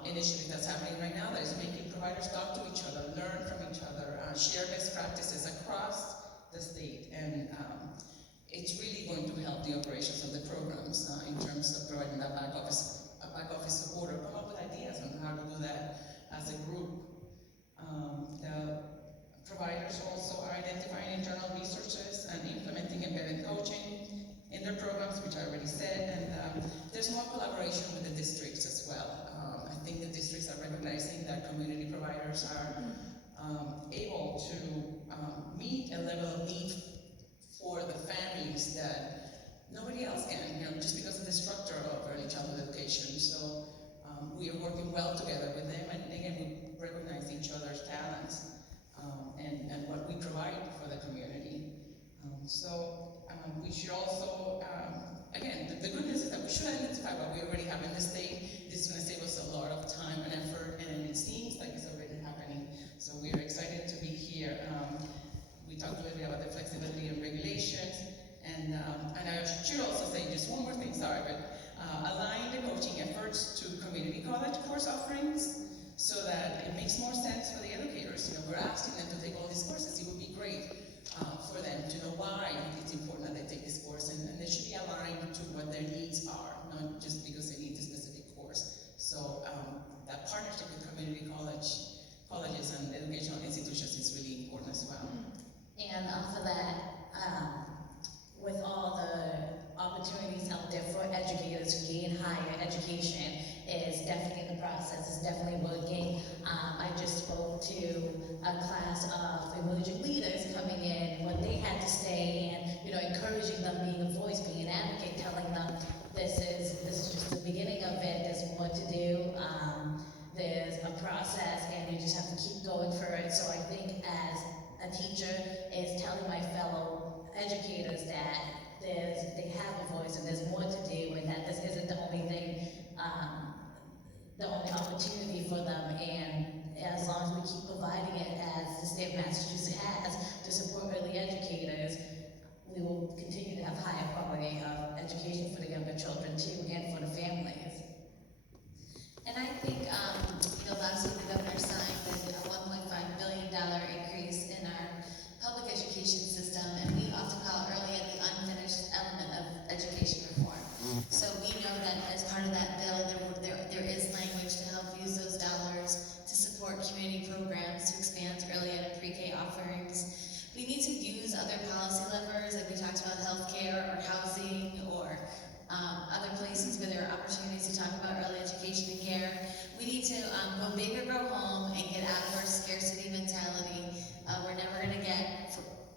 initiative that's happening right now that is making providers talk to each other, learn from each other, share best practices across the state, and it's really going to help the operations of the programs in terms of providing that back office support, or come up with ideas on how to do that as a group. The providers also are identifying internal resources and implementing embedded coaching in their programs, which I already said, and there's more collaboration with the districts as well. I think the districts are recognizing that community providers are able to meet a level of need for the families that nobody else can, just because of the structure of early childhood education. So we are working well together with them, and again, we recognize each other's talents and what we provide for the community. We should also, again, the good news is that we should identify what we already have in the state. This is going to save us a lot of time and effort, and it seems like it's already happening. So we are excited to be here. We talked a little bit about the flexibility and regulations, and I should also say just one more thing, sorry, but align the coaching efforts to community college course offerings so that it makes more sense for the educators. We're asking them to take all these courses. It would be great for them to know why it's important that they take this course, and they should be aligned to what their needs are, not just because they need a specific course. So that partnership with community colleges and educational institutions is really important as well. And for that, education is definitely in the process, is definitely working. I just spoke to a class of emerging leaders coming in, what they had to say, and encouraging them, being a voice, being an advocate, telling them this is just the beginning of it. There's more to do. There's a process, and you just have to keep going for it. So I think as a teacher is telling my fellow educators that they have a voice and there's more to do, and that this isn't the only thing, the only opportunity for them. And as long as we keep providing it, as the state of Massachusetts has, to support early educators, we will continue to have higher quality of education for the younger children too, and for the families. And I think, last week the governor signed a $1.5 billion increase in our public education system, and we often call early the unfinished element of education reform. So we know that as part of that bill, there is language to help use those dollars to support community programs, to expand early ed and pre-K offerings. We need to use other policy levers, like we talked about healthcare or housing or other places where there are opportunities to talk about early education and care. We need to go big or go home and get out of our scarcity mentality. We're never going to get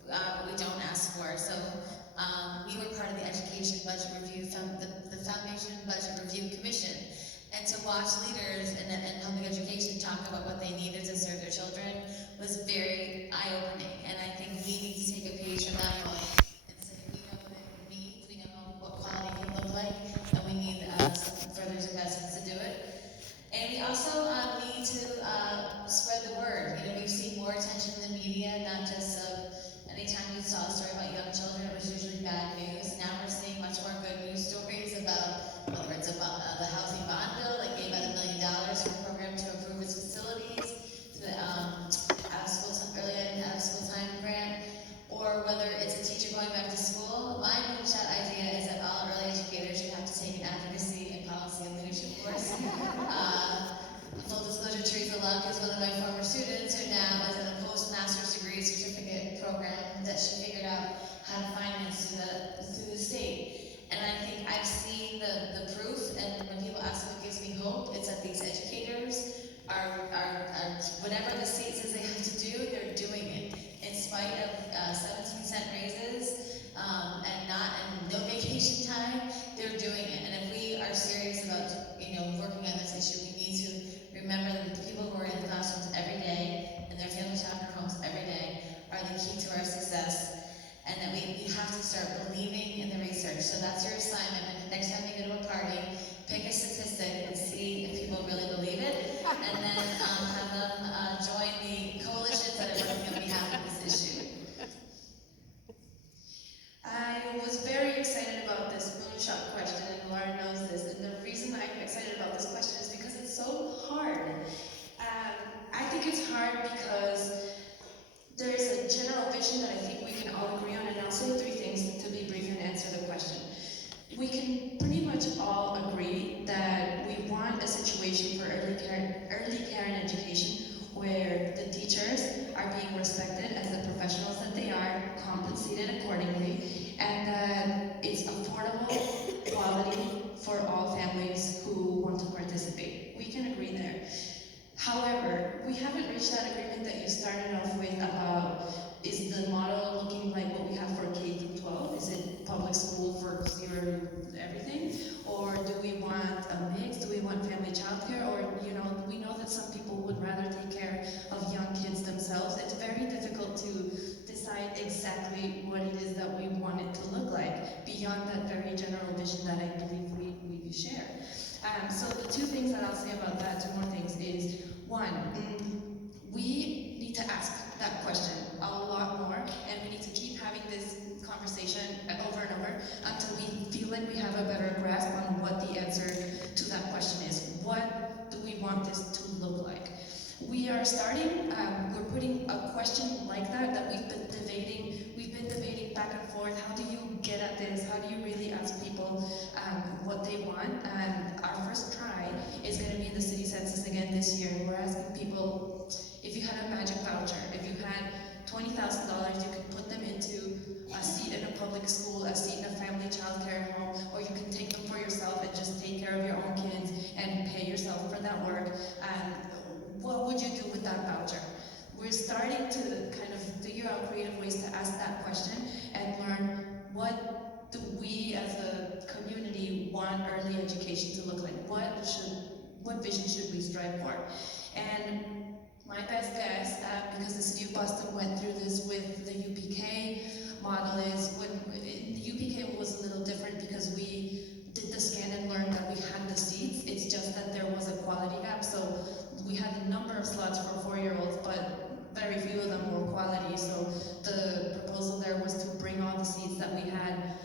what we don't ask for. So we were part of the Education Budget Review, the Foundation Budget Review Commission. And to watch leaders in public education talk about what they needed to serve their children was very eye-opening. And I think we need to take a page from that book and say, we know what it means, we know what quality can look like, and we need some further investments to do it. And we also need to spread the word. We've seen more attention in the media, not just anytime we saw a story about young children, it was usually bad news. Now we're seeing much more good news stories about, whether it's about the housing bond bill that gave out $1 million for a program to improve its facilities, to the early ed and out-of-school time grant, or whether it's a teacher going back to school. My moonshot idea is that all early educators should have to take an advocacy and policy and leadership course. Full disclosure, Theresa Loch is one of my former students who now is in a post-master's degree certificate program that she figured out how to finance through the state. And I think I've seen the proof, and when people ask me what gives me hope, it's that these educators are whatever the state says they have to do, they're doing it. In spite of 17-cent raises and no vacation time, they're doing it. And if we are serious about working on this issue, we need to remember that the people who are in the classrooms every day and their family childcare homes every day are the key to our success, and that we have to start believing in the research. So that's your assignment. And next time you go to a party, pick a statistic and see if people really believe it, and then have them join the coalitions that are working on behalf of this issue. I was very excited about this moonshot question, and Laura knows this, and the reason I'm excited about this question is because it's so hard. I think it's hard because there's a general vision that I think we can all agree on, and I'll say three things to be brief and answer the question. We can pretty much all agree that we want a situation for early care and education where the teachers are being respected as the professionals that they are, compensated accordingly, and that it's affordable quality for all families who want to participate. We can agree there. However, we haven't reached that agreement that you started off with about, is the model looking like what we have for K through 12? Is it public school for zero everything? Or do we want a mix? Do we want family childcare? Or, we know that some people would rather take care of young kids themselves. It's very difficult to decide exactly what it is that we want it to look like beyond that very general vision that I believe we share. So the two things that I'll say about that, two more things, is one, we need to ask that question a lot more, and we need to keep having this conversation over and over until we feel like we have a better grasp on what the answer to that question is. What do we want this to look like? We are starting, we're putting a question like that we've been debating back and forth. How do you get at this? How do you really ask people what they want? And our first try is going to be in the city census again this year. We're asking people, if you had a magic voucher, if you had $20,000, you could put them into a seat in a public school, a seat in a family childcare home, or you can take them for yourself and just take care of your own kids. pay yourself for that work, and what would you do with that voucher? We're starting to kind of figure out creative ways to ask that question and learn what do we as a community want early education to look like? What vision should we strive for? And my best guess, because the city of Boston went through this with the UPK model, is when the UPK was a little different because we did the scan and learned that we had the seats. It's just that there was a quality gap. So we had a number of slots for 4-year-olds, but very few of them were quality. So the proposal there was to bring all the seats that we had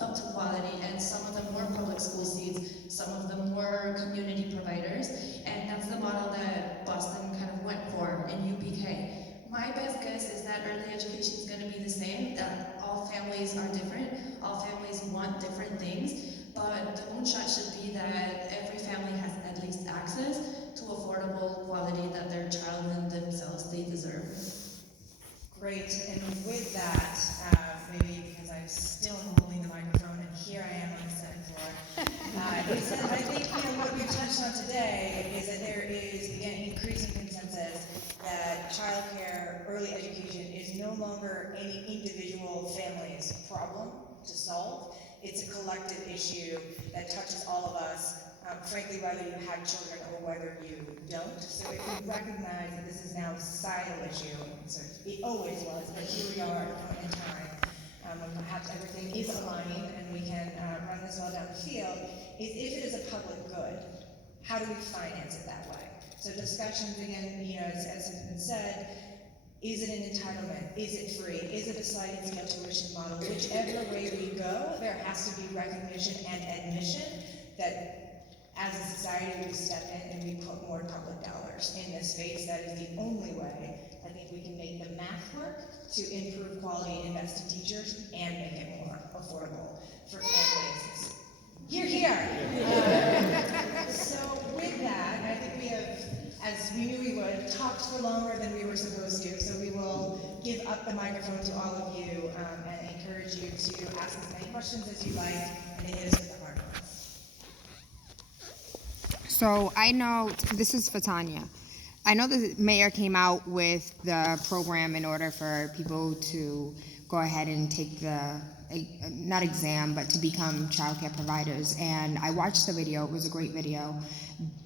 up to quality, and some of them were public school seats, some of them were community providers, and that's the model that Boston kind of went for in UPK. My best guess is that early education is going to be the same, that all families are different, all families want different things, but the moonshot should be that every family has at least access to affordable quality that their child and themselves they deserve. Great, and with that, maybe because I'm still holding the microphone and here I am on the second floor, is that I think what we've touched on today is that there is, again, increasing consensus that childcare, early education is no longer any individual family's problem to solve. It's a collective issue that touches all of us, frankly, whether you have children or whether you don't. So if we recognize that this is now a societal issue, it always was, but here we are at a point in time when perhaps everything is aligned and we can run this well down the field, is if it is a public good, how do we finance it that way? So discussions, again, as has been said, is it an entitlement? Is it free? Is it a sliding scale tuition model? Whichever way we go, there has to be recognition and admission that as a society we step in and we put more public dollars in this space. That is the only way I think we can make the math work to improve quality, invest in teachers, and make it more affordable for families. Hear, hear. So with that, I think we have, as we knew we would, talked for longer than we were supposed to, so we will give up the microphone to all of you and encourage you to ask as many questions as you like and to hit us with the hard ones. So I know, this is for Tanya. I know the mayor came out with the program in order for people to go ahead and take the, not exam, but to become childcare providers. And I watched the video, it was a great video.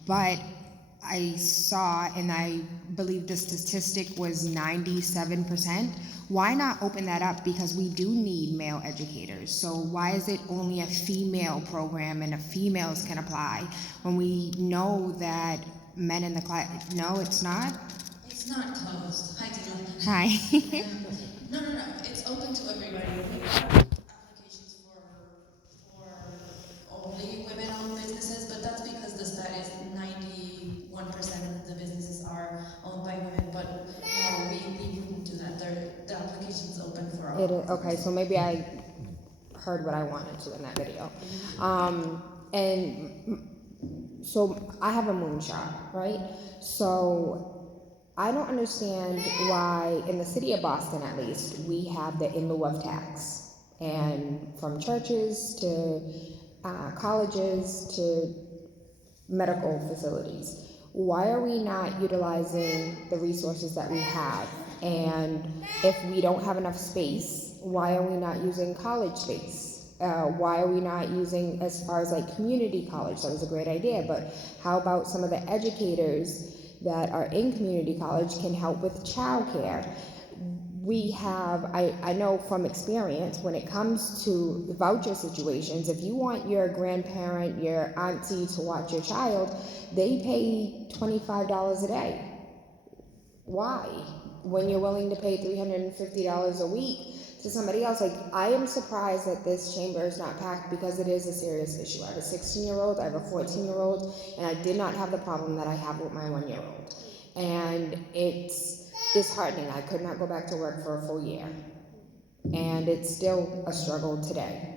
But I saw, and I believe the statistic was 97%. Why not open that up? Because we do need male educators. So why is it only a female program and females can apply when we know that men in the class? No, it's not? It's not closed. Hi, Tayla. Hi. No. It's open to everybody. We have applications for only women-owned businesses, but that's because the stat is 91% of the businesses are owned by women. But no, we wouldn't do that. The application's open for all. It is, okay, so maybe I heard what I wanted to in that video. And so I have a moonshot, right? So I don't understand why, in the city of Boston at least, we have the in lieu of tax. And from churches to colleges to medical facilities. Why are we not utilizing the resources that we have? And if we don't have enough space, why are we not using college space? Why are we not using, as far as like community college? That was a great idea, but how about some of the educators that are in community college can help with childcare? We have, I know from experience, when it comes to the voucher situations, if you want your grandparent, your auntie to watch your child, they pay $25 a day. Why? When you're willing to pay $350 a week to somebody else. Like, I am surprised that this chamber is not packed because it is a serious issue. I have a 16-year-old, I have a 14-year-old, and I did not have the problem that I have with my 1-year-old. And it's disheartening. I could not go back to work for a full year. And it's still a struggle today.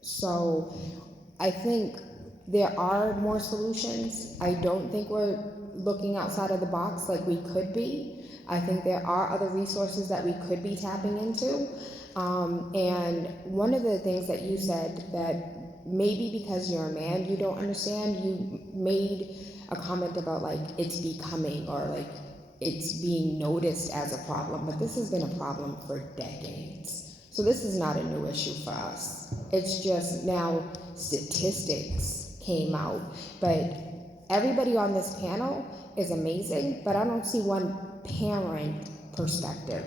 So I think there are more solutions. I don't think we're looking outside of the box like we could be. I think there are other resources that we could be tapping into. And one of the things that you said that maybe because you're a man you don't understand. You made a comment about like it's becoming or like it's being noticed as a problem, but this has been a problem for decades. So this is not a new issue for us. It's just now statistics came out, but everybody on this panel is amazing, but I don't see one parent perspective.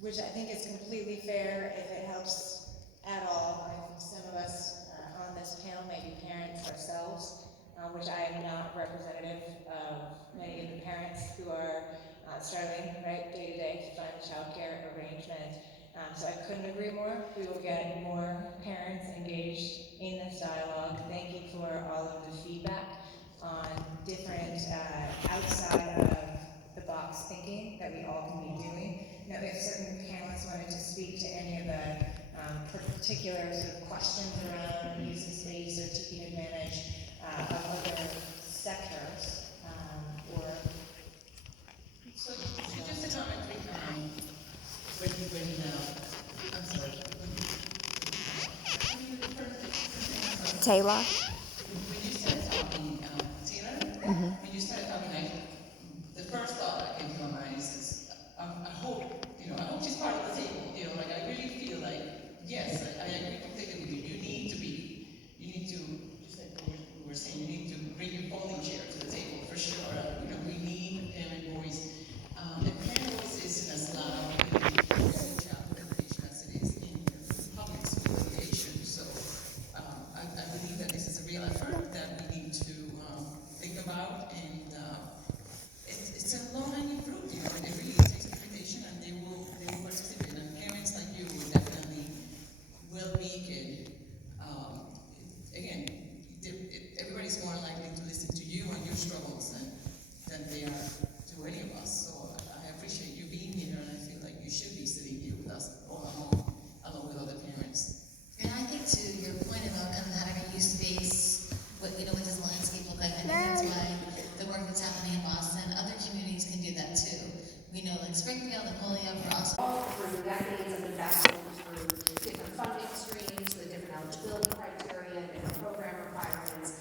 Which I think is completely fair if it helps at all. I think some of us on this panel may be parents ourselves, which I am not representative of many of the parents who are struggling, right, day to day to find a childcare arrangement. So I couldn't agree more. We will get more parents engaged in this dialogue. Thank you for all of the feedback on different outside of the box thinking that we all can be doing. Now, if certain panelists wanted to speak to any of the particular sort of questions around use of space or taking advantage of other sectors, or So just a comment, I'm sorry. Tayla? When you started talking, Tayla, when you started talking, the first thought that came to my mind is I hope she's part of the table. Like I really feel like, yes, I agree completely with you. You need to, just like we were saying, you need to bring your folding chair to the table for sure. We need parent voice. And parent voice isn't as loud in child education as it is in public school education. So I believe that this is a real effort that we need to think about, and it's a low-hanging fruit. It really takes invitation, and they will participate. And parents like you will definitely make it. Again, everybody's more likely to listen to you and your struggles than they are to any of us. So I appreciate you being here, and I feel like you should be sitting here with us all along with other parents. And I think to your point about kind of having a youth space with this landscape look like, I think that's why the work that's happening in Boston, other communities can do that too. We know like Springfield and Holyoke are also Through decades of investment, through different funding streams, the different eligibility criteria, different program requirements.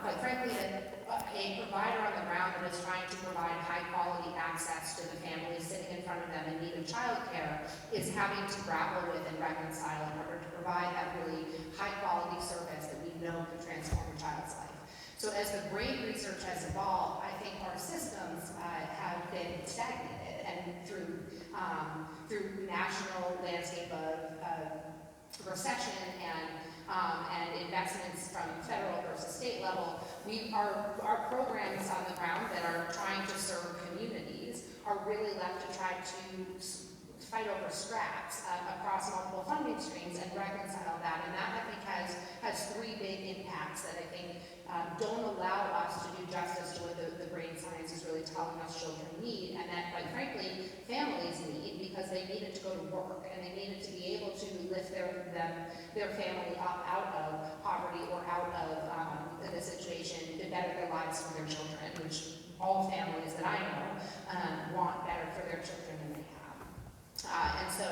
Quite frankly, a provider on the ground that is trying to provide high-quality access to the family sitting in front of them in need of childcare is having to grapple with and reconcile in order to provide that really high-quality service that we know can transform a child's life. So as the brain research has evolved, I think our systems have been stagnated, and through national landscape of recession and investments from federal versus state level, our programs on the ground that are trying to serve communities are really left to try to fight over scraps across multiple funding streams and reconcile that. And that, I think, has three big impacts that I think don't allow us to do justice to what the brain science is really telling us children need, and that, quite frankly, families need, because they need it to go to work, and they need it to be able to lift their family up out of poverty or out of the situation to better their lives for their children, which all families that I know want better for their children than they have. And so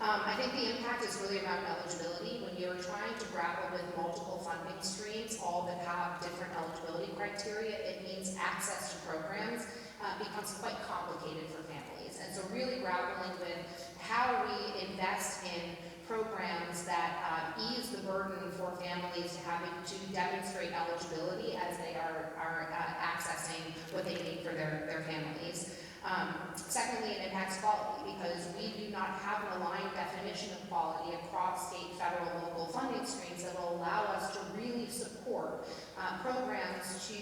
I think the impact is really around eligibility. When you're trying to grapple with multiple funding streams, all that have different eligibility criteria, it means access to programs becomes quite complicated for families. And so really grappling with how we invest in programs that ease the burden for families having to demonstrate eligibility as they are accessing what they need for their families. Secondly, it impacts quality, because we do not have an aligned definition of quality across state, federal, local funding streams that will allow us to really support programs to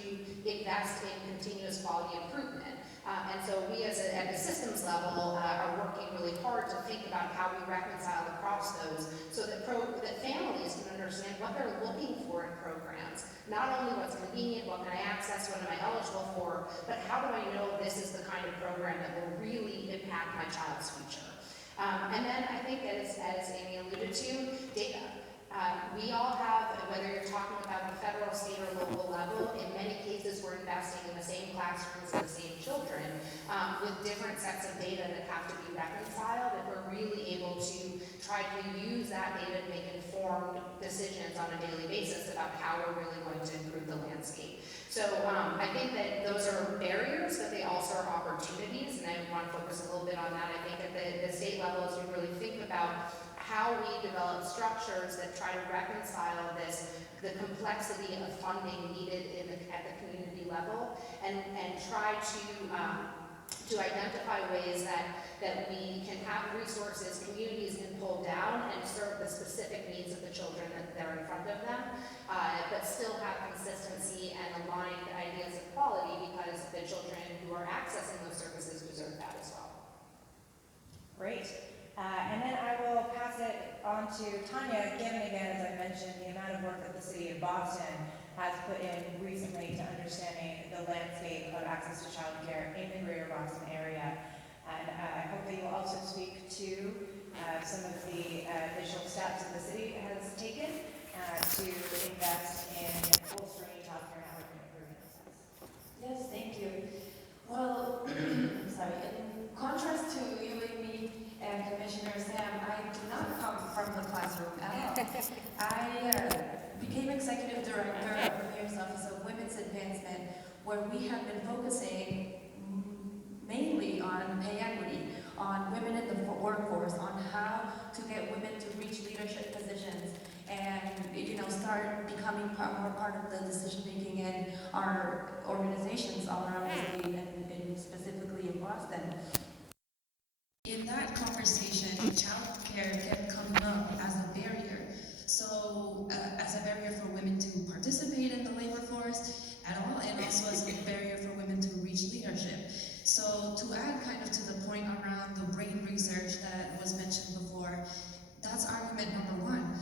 invest in continuous quality improvement. And so we at the systems level are working really hard to think about how we reconcile across those, so that families can understand what they're looking for in programs. Not only what's convenient, what can I access, what am I eligible for, but how do I know this is the kind of program that will really impact my child's future. And then I think, as Amy alluded to, data. We all have, whether you're talking about the federal, state, or local level, in many cases we're investing in the same classrooms and the same children with different sets of data that have to be reconciled if we're really able to try to use that data to make informed decisions on a daily basis about how we're really going to improve the landscape. So I think that those are barriers, but they also are opportunities, and I want to focus a little bit on that. I think at the state level, as we really think about how we develop structures that try to reconcile the complexity of funding needed at the community level, and try to identify ways that we can have resources communities can pull down and serve the specific needs of the children that are in front of them, but still have consistency and aligned ideas of quality, because the children who are accessing those services deserve that as well. Great. And then I will pass it on to Tanya, given again, as I mentioned, the amount of work that the city of Boston has put in recently to understanding the landscape of access to childcare in the greater Boston area. And I hope that you will also speak to some of the additional steps that the city has taken to invest in bolstering childcare network and improvement access. Yes, thank you. Well, sorry, in contrast to you and me and Commissioner Sam, I do not come from the classroom at all. I became executive director of the Mayor's Office of Women's Advancement, where we have been focusing mainly on pay equity, on women in the workforce, on how to get women to reach leadership positions and, start becoming more part of the decision making in our organizations all around the state and specifically in Boston. In that conversation, childcare kept coming up as a barrier. So, as a barrier for women to participate in the labor force at all, and also as a barrier for women to reach leadership. So, to add kind of to the point around the brain research that was mentioned before, that's argument number one.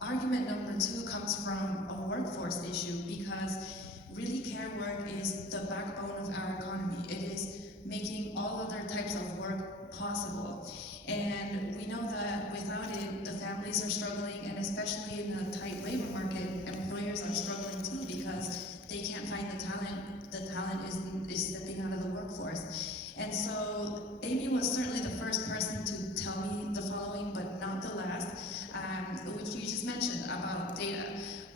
Argument number two comes from a workforce issue, because really care work is the backbone of our economy. It is making all other types of work possible. And we know that without it, the families are struggling, and especially in a tight labor market, employers are struggling too, because they can't find the talent. The talent is stepping out of the workforce. And so Amy was certainly the first person to tell me the following, but not the last, which you just mentioned about data.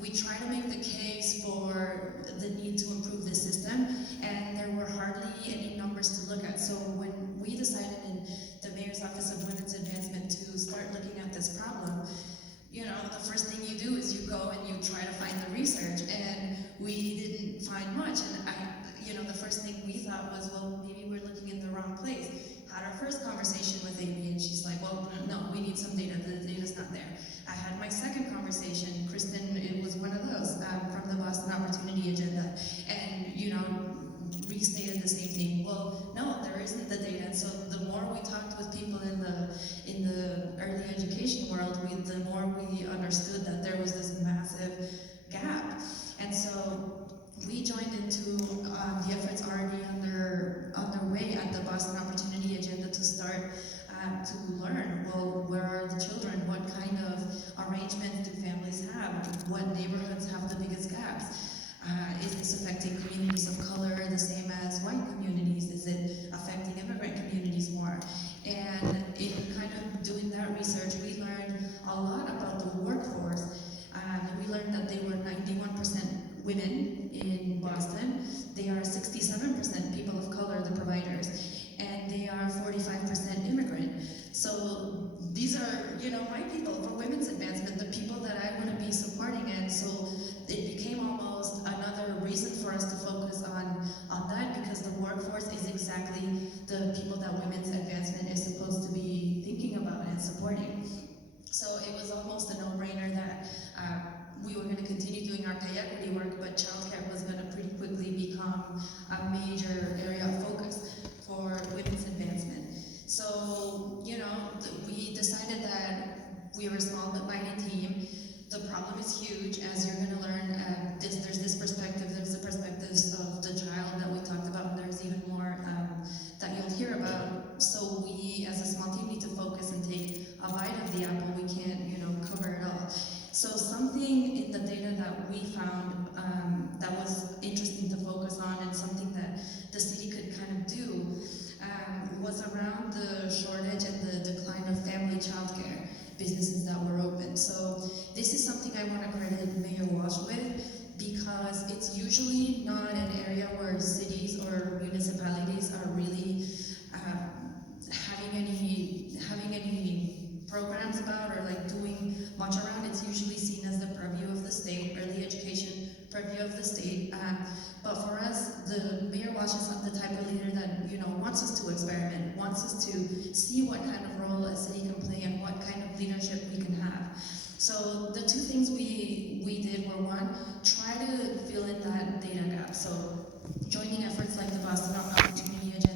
We try to make the case for the need to improve the system, and there were hardly any numbers to look at. So when we decided in the Mayor's Office of Women's Advancement to start looking at this problem, the first thing you do is you go and you try to find the research, and we didn't find much. And the first thing we thought was, well, maybe we're looking in the wrong place. Had our first conversation with Amy, and she's like, well, no, we need some data. The data's not there. I had my second conversation. Kristen, it was one of those from the Boston Opportunity Agenda, and restated the same thing. Well, no, there isn't the data. And so the more we talked with people in the early education world, the more we understood that there was this massive gap. And so we joined into the efforts already underway at the Boston Opportunity Agenda to start to learn, well, where are the children? What kind of arrangements do families have? What neighborhoods have the biggest gaps? Is this affecting communities of color the same as white communities? Is it affecting immigrant communities more? And in kind of doing that research, we learned a lot about the workforce. We learned that they were 91% women in Boston. They are 67% people of color, the providers, and they are 45% immigrant. So these are, my people for women's advancement, the people that I want to be supporting. And so it became almost another reason for us to focus on that, because the workforce is exactly the people that women's advancement is supposed to be thinking about and supporting. So it was almost a no-brainer that we were going to continue doing our pay equity work, but childcare was going to pretty quickly become a major area of focus for women's advancement. So, we decided that we were a small but mighty team. The problem is huge, as you're going to learn. There's this perspective, there's the perspectives of the child that we talked about, and there's even more that you'll hear about. So we, as a small team, need to focus and take a bite of the apple. We can't, cover it all. So something in the data that we found that was interesting to focus on, and something that the city could kind of do, was around the shortage and the decline of family childcare. businesses that were open. So this is something I want to credit Mayor Walsh with, because it's usually not an area where cities or municipalities are really having any programs about, or like doing much around. It's usually seen as the purview of the state, early education purview of the state. But for us, the Mayor Walsh is not the type of leader that, you know, wants us to experiment, wants us to see what kind of role a city can play and what kind of leadership we can have. So the two things we did were, one, try to fill in that data gap. So joining efforts like